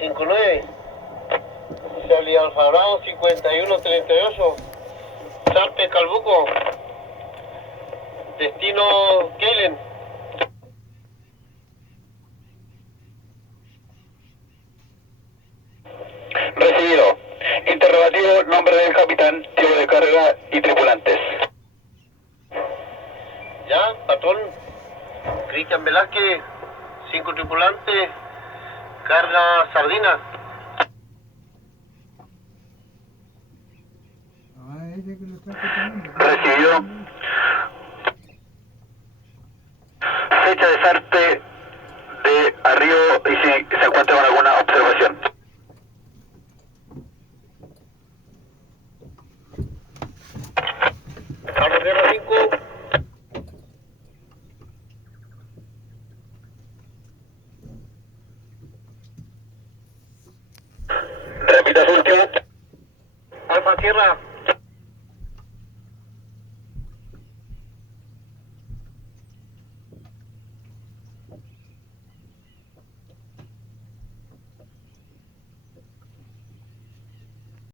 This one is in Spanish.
59. Charlie Alfa Bravo 5138. Sarpe Calbuco. Destino Keilen. Recibido. Interrogativo, nombre del capitán, tipo de carga y tripulantes. Ya, patrón. Cristian Velázquez, 5 tripulantes, carga sardina. Recibido. Fecha de Sarpe de arribo y si se encuentra con alguna observación. Vamos tierra 5. Repita su último. Alfa Sierra